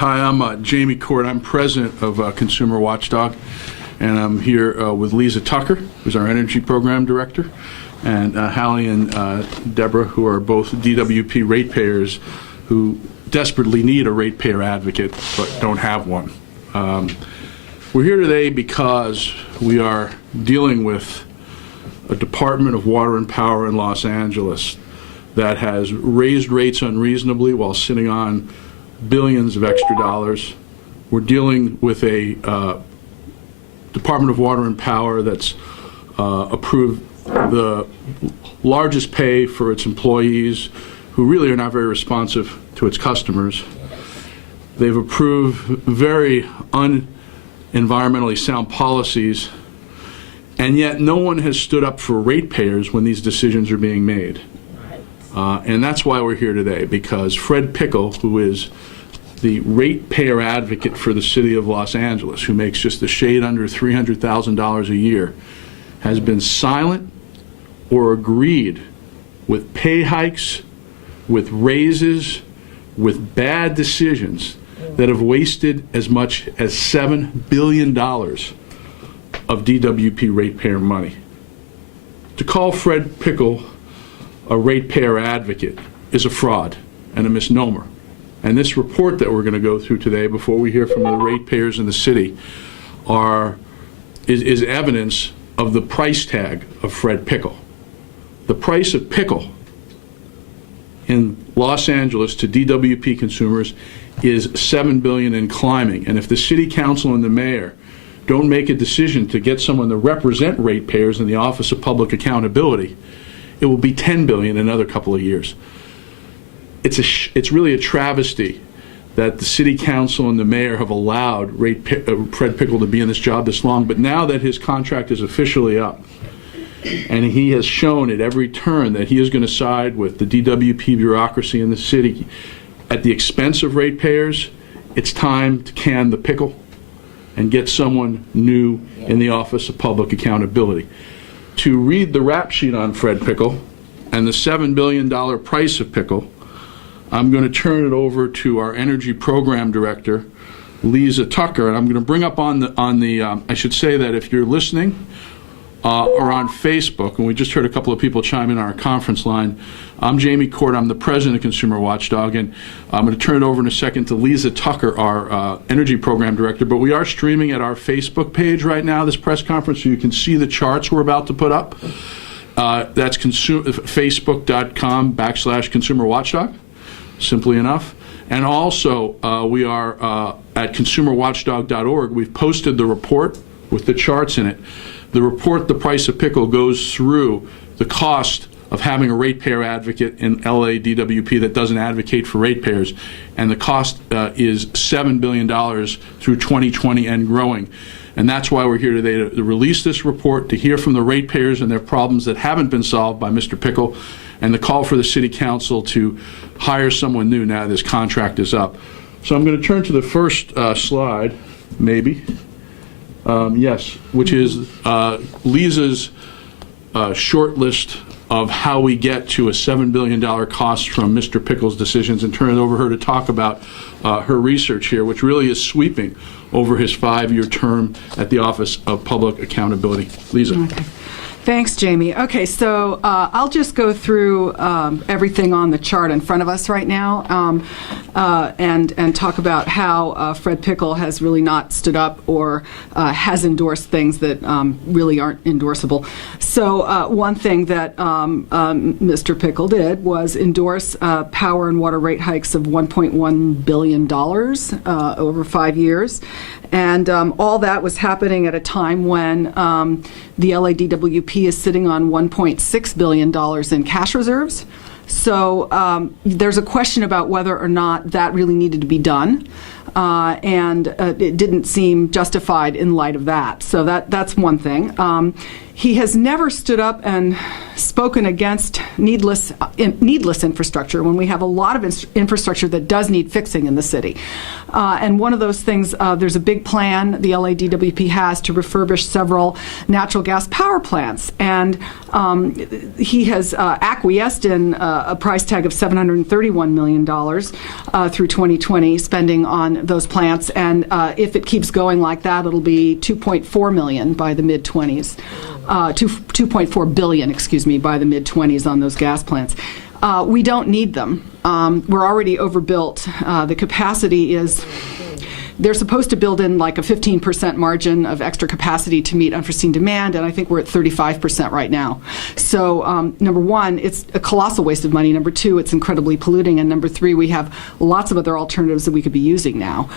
Hi, I'm Jamie Court. I'm president of Consumer Watchdog, and I'm here with Lisa Tucker, who's our energy program director, and Hallie and Deborah, who are both DWP ratepayers who desperately need a ratepayer advocate but don't have one. We're here today because we are dealing with a Department of Water and Power in Los Angeles that has raised rates unreasonably while sitting on billions of extra dollars. We're dealing with a Department of Water and Power that's approved the largest pay for its employees who really are not very responsive to its customers. They've approved very un-environmentally sound policies, and yet no one has stood up for ratepayers when these decisions are being made. And that's why we're here today, because Fred Pickel, who is the ratepayer advocate for the city of Los Angeles, who makes just a shade under $300,000 a year, has been silent or agreed with pay hikes, with raises, with bad decisions that have wasted as much as $7 billion of DWP ratepayer money. To call Fred Pickel a ratepayer advocate is a fraud and a misnomer. And this report that we're going to go through today, before we hear from the ratepayers in the city, is evidence of the price tag of Fred Pickel. The price of pickle in Los Angeles to DWP consumers is $7 billion and climbing. And if the city council and the mayor don't make a decision to get someone to represent ratepayers in the Office of Public Accountability, it will be $10 billion in another couple of years. It's really a travesty that the city council and the mayor have allowed Fred Pickel to be in this job this long, but now that his contract is officially up, and he has shown at every turn that he is going to side with the DWP bureaucracy in the city at the expense of ratepayers, it's time to can the pickle and get someone new in the Office of Public Accountability. To read the rap sheet on Fred Pickel and the $7 billion price of pickle, I'm going to turn it over to our energy program director, Lisa Tucker, and I'm going to bring up on the I should say that if you're listening or on Facebook, and we just heard a couple of people chime in on our conference line, I'm Jamie Court, I'm the president of Consumer Watchdog, and I'm going to turn it over in a second to Lisa Tucker, our energy program director, but we are streaming at our Facebook page right now, this press conference, so you can see the charts we're about to put up. That's facebook.com/Consumer Watchdog. Simply enough. And also, we are at consumerwatchdog.org. We've posted the report with the charts in it. The report, The Price of Pickle, goes through the cost of having a ratepayer advocate in LA DWP that doesn't advocate for ratepayers. And the cost is $7 billion through 2020 and growing. And that's why we're here today, to release this report, to hear from the ratepayers and their problems that haven't been solved by Mr. Pickel, and the call for the city council to hire someone new now this contract is up. So I'm going to turn to the first slide, maybe. Yes, which is Lisa's short list of how we get to a $7 billion cost from Mr. Pickel's decisions, and turn it over to her to talk about her research here, which really is sweeping over his 5-year term at the Office of Public Accountability. Lisa. Okay. Thanks, Jamie. Okay, so I'll just go through everything on the chart in front of us right now and talk about how Fred Pickel has really not stood up or has endorsed things that really aren't endorsable. So one thing that Mr. Pickel did was endorse power and water rate hikes of $1.1 billion over 5 years. And all that was happening at a time when the LADWP is sitting on $1.6 billion in cash reserves. So there's a question about whether or not that really needed to be done. And it didn't seem justified in light of that. So that's one thing. He has never stood up and spoken against needless infrastructure when we have a lot of infrastructure that does need fixing in the city. And one of those things, there's a big plan the LADWP has to refurbish several natural gas power plants. And he has acquiesced in a price tag of $731 million through 2020, spending on those plants, and if it keeps going like that, it'll be 2.4 million by the mid-20s, 2.4 billion, excuse me, by the mid-20s on those gas plants. We don't need them. We're already overbuilt. The capacity is, they're supposed to build in like a 15% margin of extra capacity to meet unforeseen demand, and I think we're at 35% right now. So number one, it's a colossal waste of money. Number two, it's incredibly polluting. And number three, we have lots of other alternatives that we could be using now,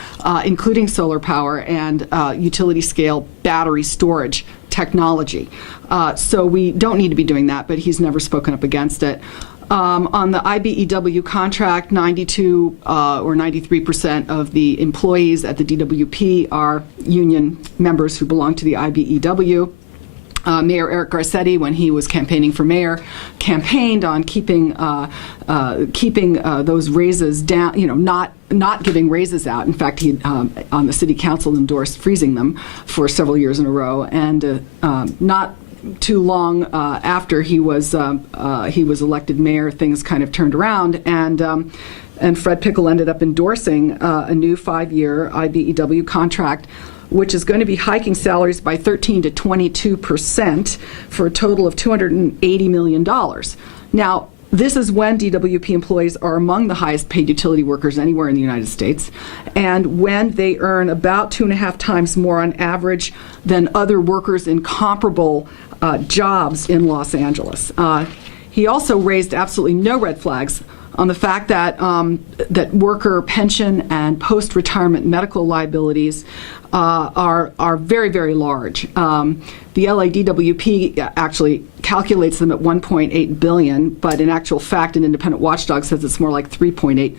including solar power and utility scale battery storage technology. So we don't need to be doing that, but he's never spoken up against it. On the IBEW contract, 92 or 93% of the employees at the DWP are union members who belong to the IBEW. Mayor Eric Garcetti, when he was campaigning for mayor, campaigned on keeping those raises down, not giving raises out. In fact, he on the city council endorsed freezing them for several years in a row, and not too long after he was elected mayor, things kind of turned around, and Fred Pickel ended up endorsing a new 5-year IBEW contract, which is going to be hiking salaries by 13 to 22% for a total of $280 million. Now, this is when DWP employees are among the highest paid utility workers anywhere in the United States, and when they earn about 2.5 times more on average than other workers in comparable jobs in Los Angeles. He also raised absolutely no red flags on the fact that that worker pension and post-retirement medical liabilities are very, very large. The LADWP actually calculates them at $1.8 billion, but in actual fact, an independent watchdog says it's more like $3.8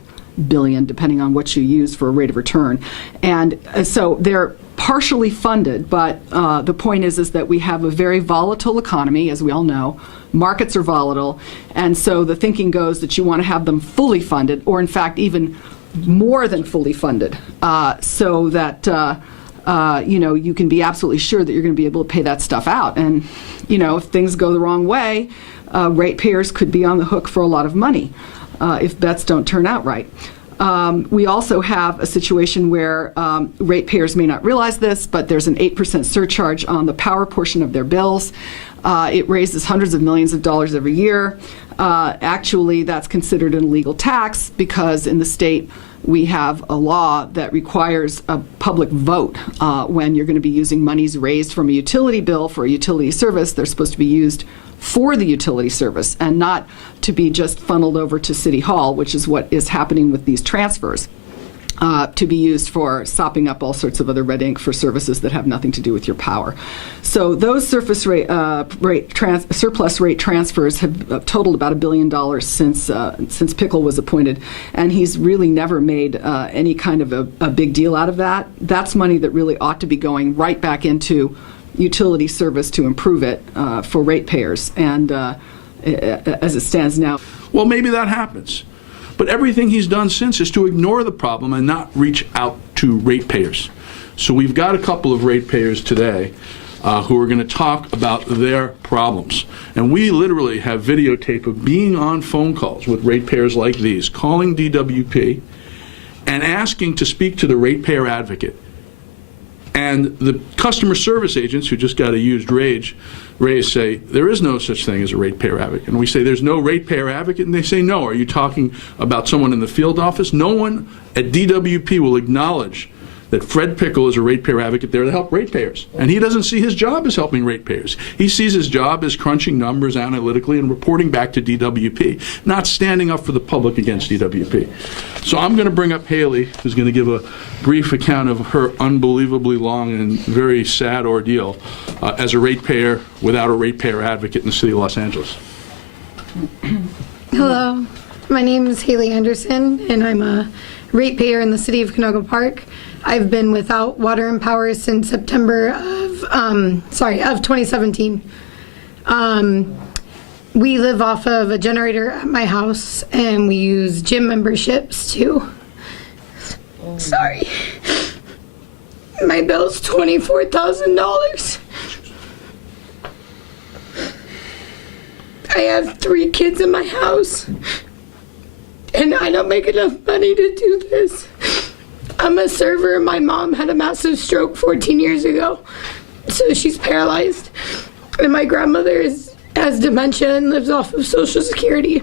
billion, depending on what you use for a rate of return. And so they're partially funded, but the point is that we have a very volatile economy, as we all know. Markets are volatile, and so the thinking goes that you want to have them fully funded, or in fact even more than fully funded, so that you can be absolutely sure that you're going to be able to pay that stuff out. And if things go the wrong way, ratepayers could be on the hook for a lot of money if bets don't turn out right. We also have a situation where ratepayers may not realize this, but there's an 8% surcharge on the power portion of their bills. It raises hundreds of millions of dollars every year. Actually, that's considered an illegal tax because in the state we have a law that requires a public vote when you're going to be using monies raised from a utility bill for a utility service. They're supposed to be used for the utility service and not to be just funneled over to City Hall, which is what is happening with these transfers, to be used for sopping up all sorts of other red ink for services that have nothing to do with your power. So those surplus rate transfers have totaled about $1 billion since Pickel was appointed, and he's really never made any kind of a big deal out of that. That's money that really ought to be going right back into utility service to improve it for ratepayers, and as it stands now. Well, maybe that happens. But everything he's done since is to ignore the problem and not reach out to ratepayers. So we've got a couple of ratepayers today who are going to talk about their problems. And we literally have videotape of being on phone calls with ratepayers like these, calling DWP and asking to speak to the Ratepayer Advocate. And the customer service agents who just got a used raise say, there is no such thing as a ratepayer advocate. And we say, there's no ratepayer advocate? And they say, no. Are you talking about someone in the field office? No one at DWP will acknowledge that Fred Pickel is a ratepayer advocate there to help ratepayers. And he doesn't see his job as helping ratepayers. He sees his job as crunching numbers analytically and reporting back to DWP, not standing up for the public against DWP. So I'm going to bring up Haley, who's going to give a brief account of her unbelievably long and very sad ordeal as a ratepayer without a ratepayer advocate in the city of Los Angeles. Hello, my name is Haley Anderson, and I'm a ratepayer in the city of Canoga Park. I've been without water and power since September of 2017. We live off of a generator at my house, and we use gym memberships too. Sorry. My bill's $24,000. I have 3 kids in my house, and I don't make enough money to do this. I'm a server. My mom had a massive stroke 14 years ago, so she's paralyzed. And my grandmother has dementia and lives off of Social Security.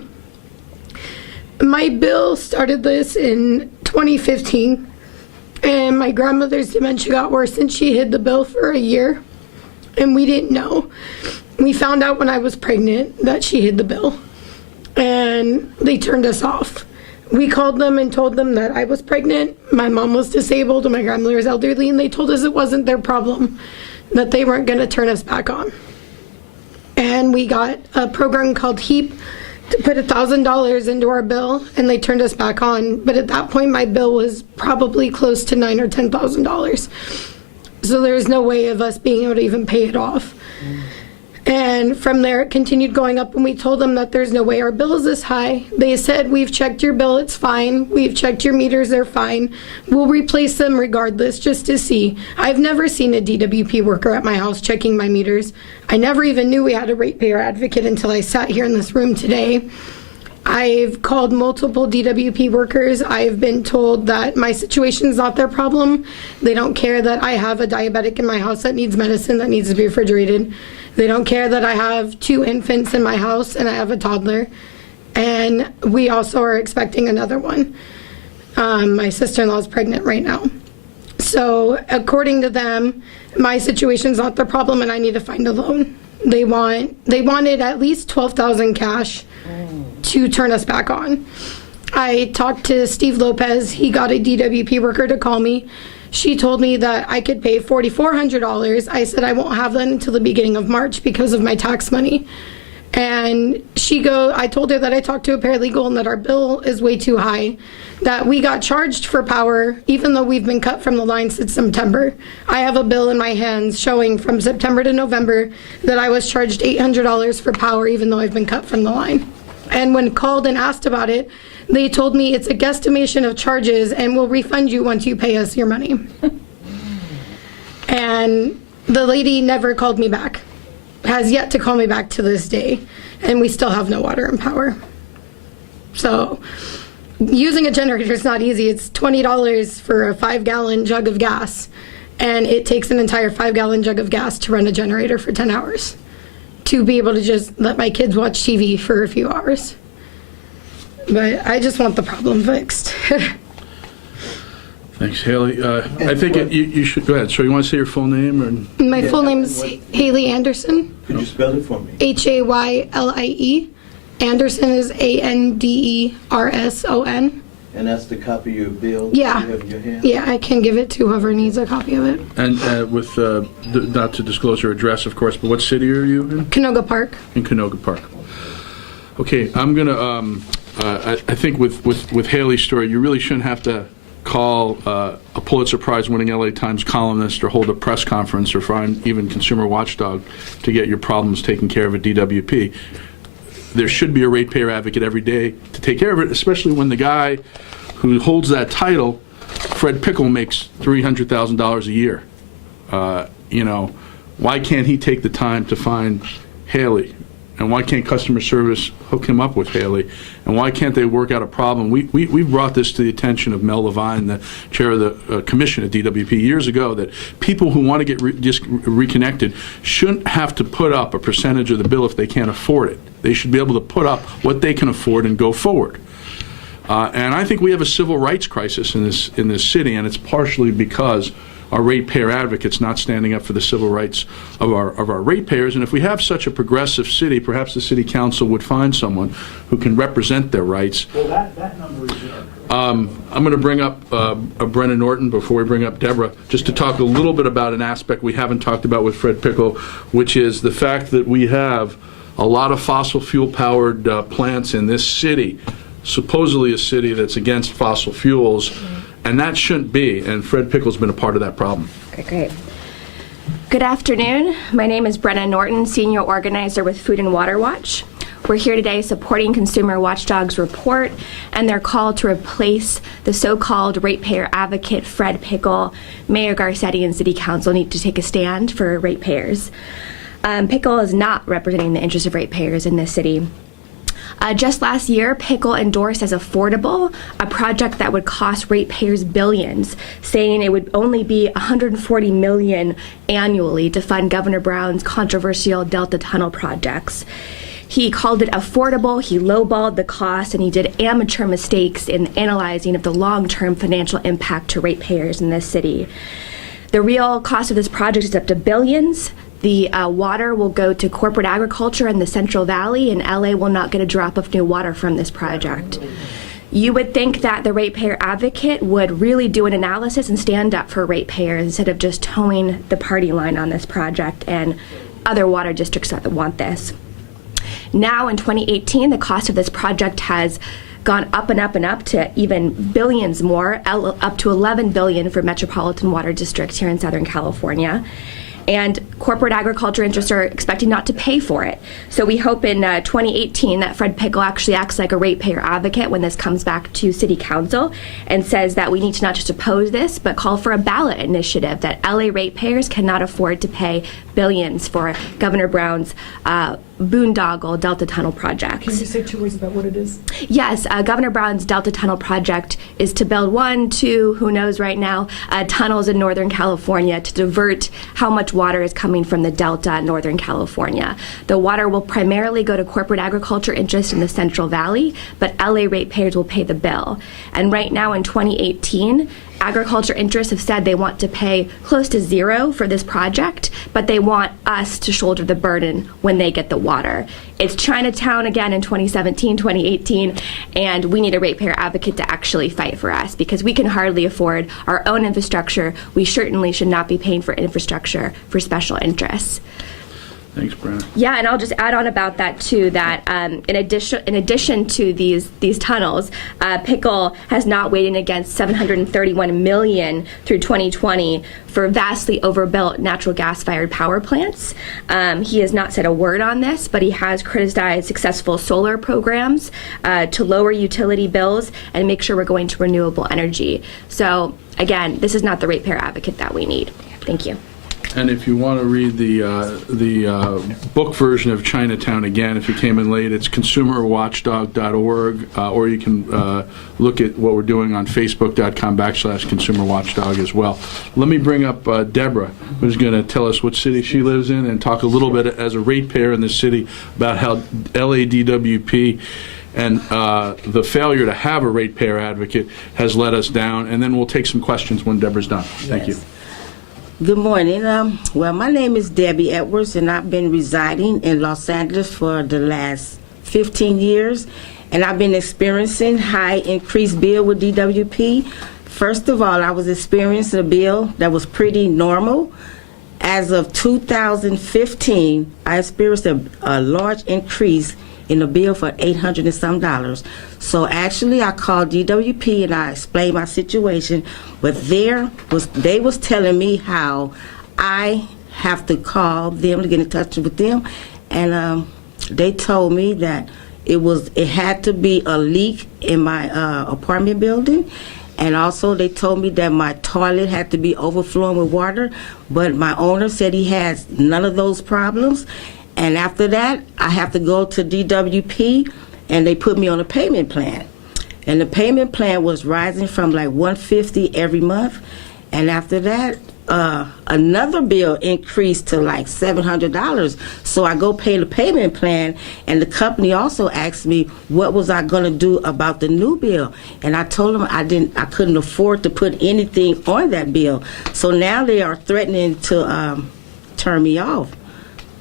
My bill started this in 2015, and my grandmother's dementia got worse and she hid the bill for a year, and we didn't know. We found out when I was pregnant that she hid the bill, and they turned us off. We called them and told them that I was pregnant, my mom was disabled, and my grandmother was elderly, and they told us it wasn't their problem, that they weren't going to turn us back on. And we got a program called HEAP to put $1,000 into our bill, and they turned us back on. But at that point, my bill was probably close to $9,000 or $10,000. So there was no way of us being able to even pay it off. And from there, it continued going up, and we told them that there's no way our bill is this high. They said, we've checked your bill, it's fine. We've checked your meters, they're fine. We'll replace them regardless, just to see. I've never seen a DWP worker at my house checking my meters. I never even knew we had a ratepayer advocate until I sat here in this room today. I've called multiple DWP workers. I've been told that my situation is not their problem. They don't care that I have a diabetic in my house that needs medicine that needs to be refrigerated. They don't care that I have 2 infants in my house and I have a toddler. And we also are expecting another one. My sister-in-law is pregnant right now. So according to them, my situation is not their problem and I need to find a loan. They wanted at least $12,000 cash to turn us back on. I talked to Steve Lopez. He got a DWP worker to call me. She told me that I could pay $4,400. I said I won't have that until the beginning of March because of my tax money. And I told her that I talked to a paralegal and that our bill is way too high, that we got charged for power even though we've been cut from the line since September. I have a bill in my hands showing from September to November that I was charged $800 for power even though I've been cut from the line. And when called and asked about it, they told me it's a guesstimation of charges and we'll refund you once you pay us your money. And the lady never called me back, has yet to call me back to this day, and we still have no water and power. So using a generator is not easy. It's $20 for a 5-gallon jug of gas, and it takes an entire 5-gallon jug of gas to run a generator for 10 hours to be able to just let my kids watch TV for a few hours. But I just want the problem fixed. Thanks, Haley. I think you should go ahead. So you want to say your full name? Or? My full name is Haley Anderson. Could you spell it for me? Haylie. Anderson is ANDERSON. And that's the copy of your bill Yeah. you have in your hand? Yeah, I can give it to whoever needs a copy of it. And with, not to disclose your address, of course, but what city are you in? Canoga Park. In Canoga Park. Okay, I'm going to, I think with Haley's story, you really shouldn't have to call a Pulitzer Prize-winning LA Times columnist or hold a press conference or find even Consumer Watchdog to get your problems taken care of at DWP. There should be a ratepayer advocate every day to take care of it, especially when the guy who holds that title, Fred Pickel, makes $300,000 a year. You know, why can't he take the time to find Haley? And why can't customer service hook him up with Haley? And why can't they work out a problem? We brought this to the attention of Mel Levine, the chair of the commission at DWP years ago, that people who want to get reconnected shouldn't have to put up a percentage of the bill if they can't afford it. They should be able to put up what they can afford and go forward. And I think we have a civil rights crisis in this city, and it's partially because our ratepayer advocates not standing up for the civil rights of our ratepayers. And if we have such a progressive city, perhaps the city council would find someone who can represent their rights. Well, that number is there. I'm going to bring up Brenna Norton before we bring up Deborah, just to talk a little bit about an aspect we haven't talked about with Fred Pickel, which is the fact that we have a lot of fossil fuel-powered plants in this city, supposedly a city that's against fossil fuels. And that shouldn't be, and Fred Pickel's been a part of that problem. Okay, great. Good afternoon. My name is Brenna Norton, Senior Organizer with Food and Water Watch. We're here today supporting Consumer Watchdog's report and their call to replace the so-called ratepayer advocate, Fred Pickel. Mayor Garcetti and City Council need to take a stand for ratepayers. Pickel is not representing the interests of ratepayers in this city. Just last year, Pickel endorsed as affordable a project that would cost ratepayers billions, saying it would only be $140 million annually to fund Governor Brown's controversial Delta Tunnel projects. He called it affordable, he lowballed the cost, and he did amateur mistakes in analyzing of the long-term financial impact to ratepayers in this city. The real cost of this project is up to billions. The water will go to corporate agriculture in the Central Valley, and LA will not get a drop of new water from this project. You would think that the Ratepayer Advocate would really do an analysis and stand up for ratepayers instead of just towing the party line on this project and other water districts that want this. Now in 2018, the cost of this project has gone up and up and up to even billions more, up to $11 billion for metropolitan water districts here in Southern California. And corporate agriculture interests are expecting not to pay for it. So we hope in 2018 that Fred Pickel actually acts like a ratepayer advocate when this comes back to City Council and says that we need to not just oppose this, but call for a ballot initiative that LA ratepayers cannot afford to pay billions for Governor Brown's boondoggle Delta Tunnel projects. Can you say 2 words about what it is? Yes, Governor Brown's Delta Tunnel project is to build 1, 2, who knows right now, tunnels in Northern California to divert how much water is coming from the Delta in Northern California. The water will primarily go to corporate agriculture interests in the Central Valley, but LA ratepayers will pay the bill. And right now in 2018, agriculture interests have said they want to pay close to zero for this project, but they want us to shoulder the burden when they get the water. It's Chinatown again in 2017, 2018, and we need a ratepayer advocate to actually fight for us because we can hardly afford our own infrastructure. We certainly should not be paying for infrastructure for special interests. Thanks, Brenna. Yeah, and I'll just add on about that too. That in addition to these tunnels, Pickel has not weighed in against $731 million through 2020 for vastly overbuilt natural gas-fired power plants. He has not said a word on this, but he has criticized successful solar programs to lower utility bills and make sure we're going to renewable energy. So again, this is not the ratepayer advocate that we need. Thank you. And if you want to read the book version of Chinatown again, if you came in late, it's consumerwatchdog.org, or you can look at what we're doing on facebook.com/consumerwatchdog as well. Let me bring up Deborah, who's going to tell us what city she lives in and talk a little bit as a ratepayer in this city about how LADWP and the failure to have a ratepayer advocate has let us down. And then we'll take some questions when Deborah's done. Thank you. Good morning. Well, my name is Debbie Edwards, and I've been residing in Los Angeles for the last 15 years, and I've been experiencing high increased bill with DWP. First of all, I was experiencing a bill that was pretty normal. As of 2015, I experienced a large increase in the bill for $800 and some. So actually, I called DWP and I explained my situation, but they was telling me how I have to call them to get in touch with them, and they told me that it had to be a leak in my apartment building. And also they told me that my toilet had to be overflowing with water, but my owner said he has none of those problems. And after that, I have to go to DWP, and they put me on a payment plan. And the payment plan was rising from like $150 every month. And after that, another bill increased to like $700. So I go pay the payment plan, and the company also asked me what was I going to do about the new bill. And I told them I couldn't afford to put anything on that bill. So now they are threatening to turn me off.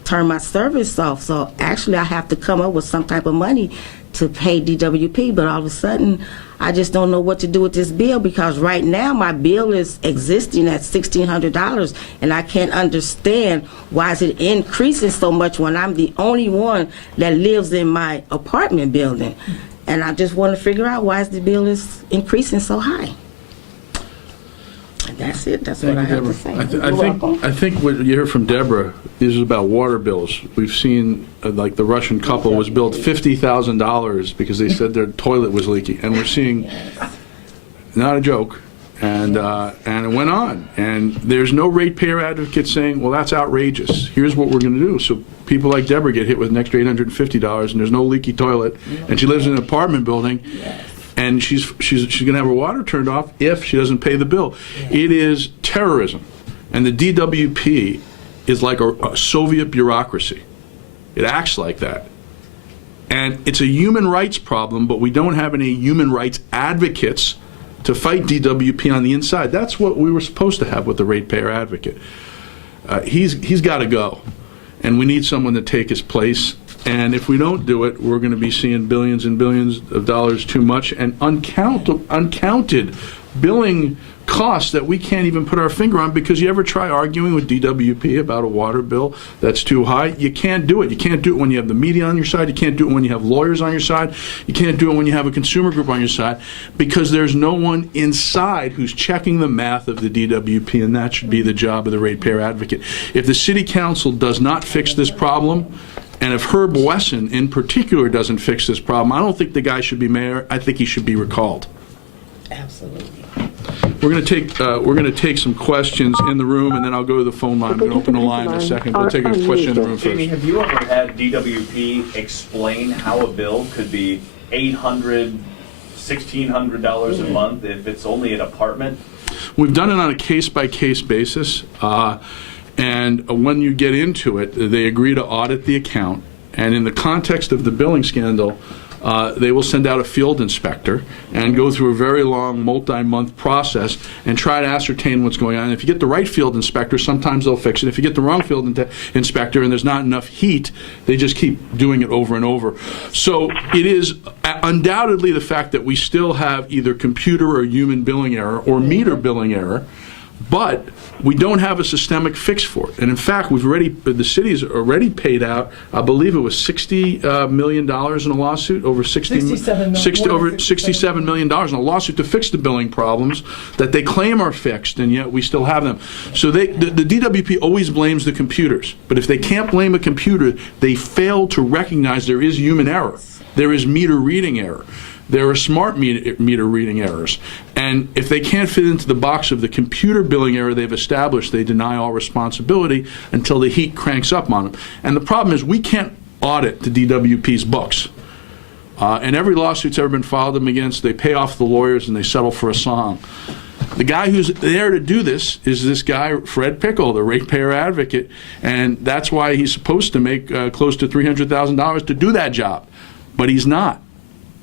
Turn my service off. So actually I have to come up with some type of money to pay DWP, but all of a sudden I just don't know what to do with this bill, because right now my bill is existing at $1,600, and I can't understand why is it increasing so much when I'm the only one that lives in my apartment building. And I just want to figure out why the bill is increasing so high. That's it. That's what I have to say. I think what you hear from Deborah is about water bills. We've seen, like the Russian couple was billed $50,000 because they said their toilet was leaking. And we're seeing, not a joke, And it went on. And there's no ratepayer advocate saying, well, that's outrageous. Here's what we're going to do. So people like Deborah get hit with an extra $850, and there's no leaky toilet, and she lives in an apartment building, and she's going to have her water turned off if she doesn't pay the bill. It is terrorism. And the DWP is like a Soviet bureaucracy. It acts like that. And it's a human rights problem, but we don't have any human rights advocates to fight DWP on the inside. That's what we were supposed to have with the Ratepayer Advocate. He's got to go, and we need someone to take his place. And if we don't do it, we're going to be seeing billions and billions of dollars too much and uncounted billing costs that we can't even put our finger on, because you ever try arguing with DWP about a water bill that's too high? You can't do it. You can't do it when you have the media on your side. You can't do it when you have lawyers on your side. You can't do it when you have a consumer group on your side, because there's no one inside who's checking the math of the DWP, and that should be the job of the Ratepayer Advocate. If the City Council does not fix this problem, and if Herb Wesson in particular doesn't fix this problem, I don't think the guy should be mayor. I think he should be recalled. Absolutely. We're going to take some questions in the room, and then I'll go to the phone line. I'm going to open the line in a second. We'll take a question in the room Jamie, first. have you ever had DWP explain how a bill could be $800, $1,600 a month if it's only an apartment? We've done it on a case-by-case basis, and when you get into it, they agree to audit the account, and in the context of the billing scandal, they will send out a field inspector and go through a very long multi-month process and try to ascertain what's going on. And if you get the right field inspector, sometimes they'll fix it. If you get the wrong field inspector and there's not enough heat, they just keep doing it over and over. So it is undoubtedly the fact that we still have either computer or human billing error or meter billing error, but we don't have a systemic fix for it. And in fact, the city's already paid out, I believe it was $60 million in a lawsuit, over $67 million in a lawsuit to fix the billing problems that they claim are fixed, and yet we still have them. So the DWP always blames the computers. But if they can't blame a computer, they fail to recognize there is human error. There is meter reading error. There are smart meter reading errors. And if they can't fit into the box of the computer billing error they've established, they deny all responsibility until the heat cranks up on them. And the problem is we can't audit the DWP's books. And every lawsuit's ever been filed them against, they pay off the lawyers and they settle for a song. The guy who's there to do this is this guy, Fred Pickel, the Ratepayer Advocate, and that's why he's supposed to make close to $300,000 to do that job. But he's not.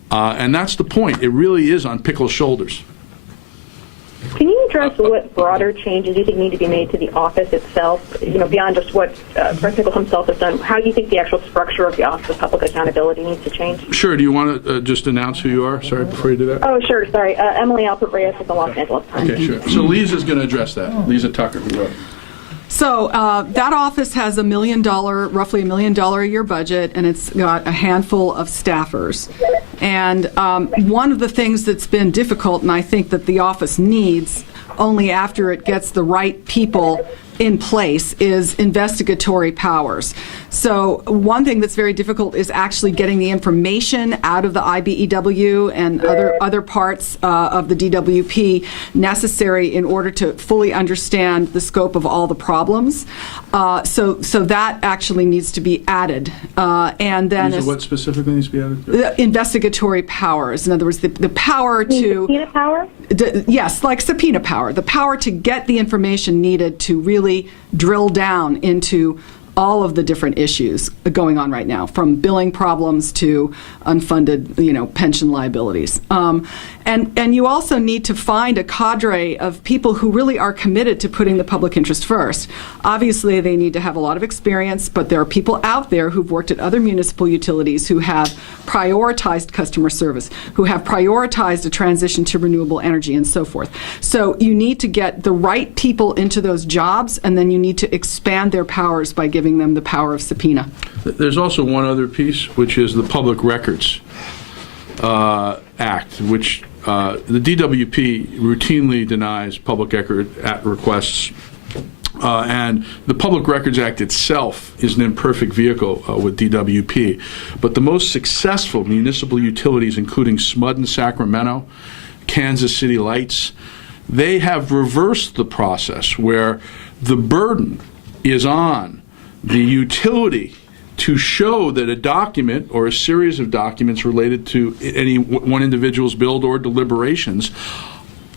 And that's the point. It really is on Pickel's shoulders. Can you address what broader changes you think need to be made to the office itself, beyond just what Fred Pickle himself has done? How do you think the actual structure of the Office of Public Accountability needs to change? Sure. Do you want to just announce who you are? Sorry, before you do that. Oh, sure. Sorry. Emily Alpert Reyes with the Los Angeles Times. Okay, sure. So Lisa's going to address that. Lisa Tucker, who wrote. So that office has roughly $1 million a year budget, and it's got a handful of staffers. And one of the things that's been difficult, and I think that the office needs only after it gets the right people in place, is investigatory powers. So one thing that's very difficult is actually getting the information out of the IBEW and other parts of the DWP necessary in order to fully understand the scope of all the problems. So that actually needs to be added. And then What specifically needs to be added? Investigatory powers. In other words, the power to... Subpoena power? Yes, like subpoena power. The power to get the information needed to really drill down into all of the different issues going on right now, from billing problems to unfunded, pension liabilities. And you also need to find a cadre of people who really are committed to putting the public interest first. Obviously, they need to have a lot of experience, but there are people out there who've worked at other municipal utilities who have prioritized customer service, who have prioritized a transition to renewable energy, and so forth. So you need to get the right people into those jobs, and then you need to expand their powers by giving them the power of subpoena. There's also one other piece, which is the Public Records Act, which the DWP routinely denies public record requests. And the Public Records Act itself is an imperfect vehicle with DWP. But the most successful municipal utilities, including SMUD in Sacramento, Kansas City Lights, they have reversed the process where the burden is on the utility to show that a document or a series of documents related to any one individual's bill or deliberations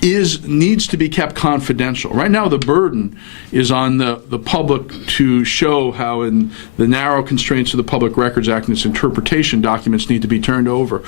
needs to be kept confidential. Right now, the burden is on the public to show how, in the narrow constraints of the Public Records Act and its interpretation, documents need to be turned over.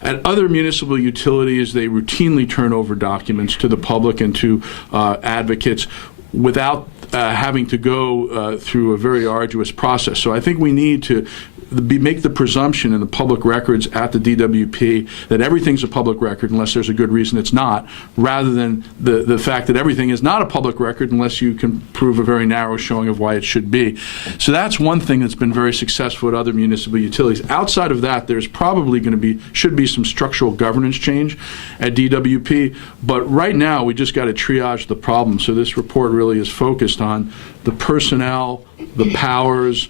At other municipal utilities, they routinely turn over documents to the public and to advocates without having to go through a very arduous process. So I think we need to make the presumption in the public records at the DWP that everything's a public record unless there's a good reason it's not, rather than the fact that everything is not a public record unless you can prove a very narrow showing of why it should be. So that's one thing that's been very successful at other municipal utilities. Outside of that, there's probably should be some structural governance change at DWP, but right now we just got to triage the problem. So this report really is focused on the personnel, the powers,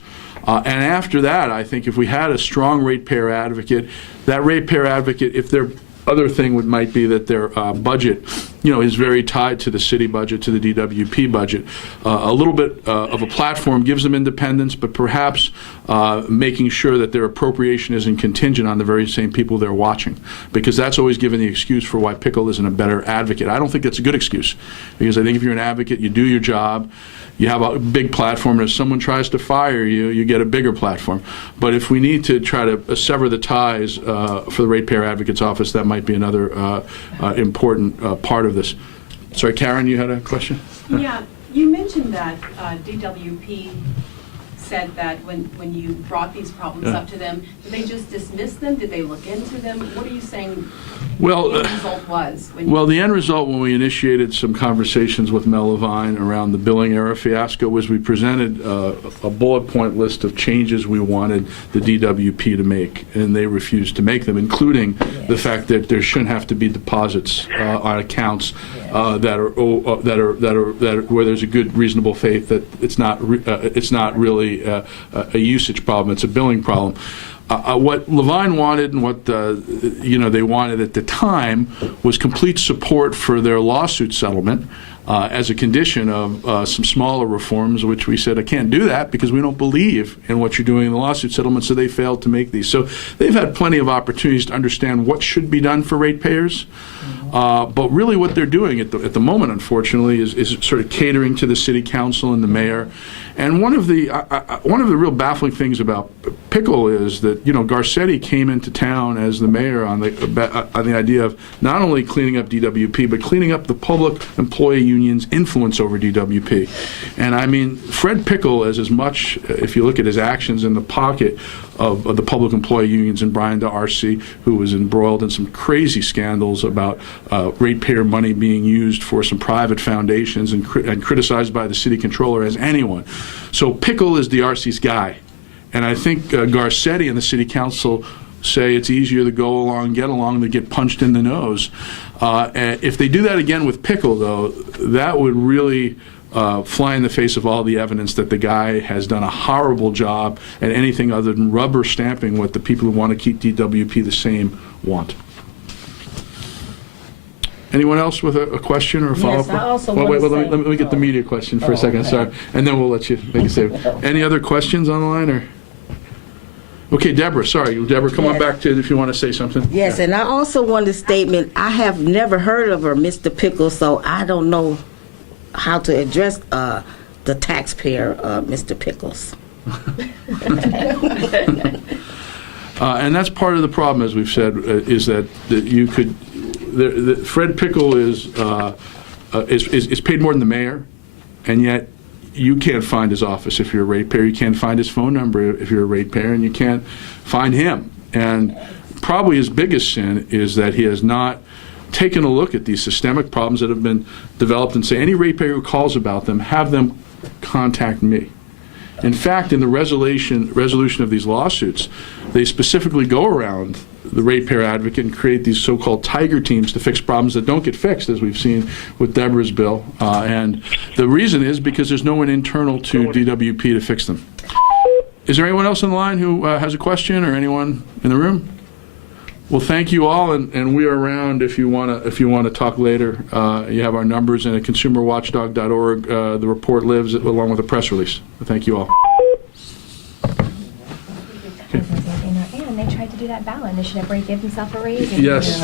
and after that, I think if we had a strong ratepayer advocate, that ratepayer advocate, if their other thing might be that their budget, is very tied to the city budget, to the DWP budget. A little bit of a platform gives them independence, but perhaps making sure that their appropriation isn't contingent on the very same people they're watching, because that's always given the excuse for why Pickel isn't a better advocate. I don't think that's a good excuse, because I think if you're an advocate, you do your job. You have a big platform, and if someone tries to fire you, you get a bigger platform. But if we need to try to sever the ties for the Ratepayer Advocate's office, that might be another important part of this. Sorry, Karen, you had a question? Yeah, you mentioned that DWP said that when you brought these problems up to them, did they just dismiss them? Did they look into them? What are you saying Well, the end result was? The end result when we initiated some conversations with Mel Levine around the billing error fiasco was we presented a bullet point list of changes we wanted the DWP to make, and they refused to make them, including the fact that there shouldn't have to be deposits on accounts that are where there's a good reasonable faith that it's not really a usage problem, it's a billing problem. What Levine wanted and what they wanted at the time was complete support for their lawsuit settlement as a condition of some smaller reforms, which we said, I can't do that because we don't believe in what you're doing in the lawsuit settlement, so they failed to make these. So they've had plenty of opportunities to understand what should be done for ratepayers, but really what they're doing at the moment, unfortunately, is sort of catering to the city council and the mayor. And one of the real baffling things about Pickel is that Garcetti came into town as the mayor on the idea of not only cleaning up DWP but cleaning up the public employee union's influence over DWP. And I mean, Fred Pickel is as much, if you look at his actions, in the pocket of the public employee unions, and Brian D'Arcy, who was embroiled in some crazy scandals about ratepayer money being used for some private foundations and criticized by the city controller, as anyone. So Pickel is D'Arcy's guy. And I think Garcetti and the city council say it's easier to go along, get along, than get punched in the nose. And if they do that again with Pickel, though, that would really fly in the face of all the evidence that the guy has done a horrible job at anything other than rubber stamping what the people who want to keep DWP the same want. Anyone else with a question or a follow-up? Yes, I also wait, want to let me get the media question for a second, sorry, and then we'll let you make a statement. Any other questions online, or? Okay, Deborah, come on back to it if you want to say something. Yes, and I also want a statement. I have never heard of her, Mr. Pickles, so I don't know how to address the taxpayer, Mr. Pickles. And that's part of the problem, as we've said, is that you could. Fred Pickel is paid more than the mayor, and yet you can't find his office if you're a ratepayer. You can't find his phone number if you're a ratepayer, and you can't find him. And probably his biggest sin is that he has not taken a look at these systemic problems that have been developed and say, any ratepayer who calls about them, have them contact me. In fact, in the resolution of these lawsuits, they specifically go around the Ratepayer Advocate and create these so-called tiger teams to fix problems that don't get fixed, as we've seen with Deborah's bill. And the reason is because there's no one internal to DWP to fix them. Is there anyone else on the line who has a question, or anyone in the room? Well, thank you all, and we are around if you want to talk later. You have our numbers, and at consumerwatchdog.org, the report lives along with a press release. Thank you all. And they tried to do that Ballot initiative where he gave himself a raise. Yes.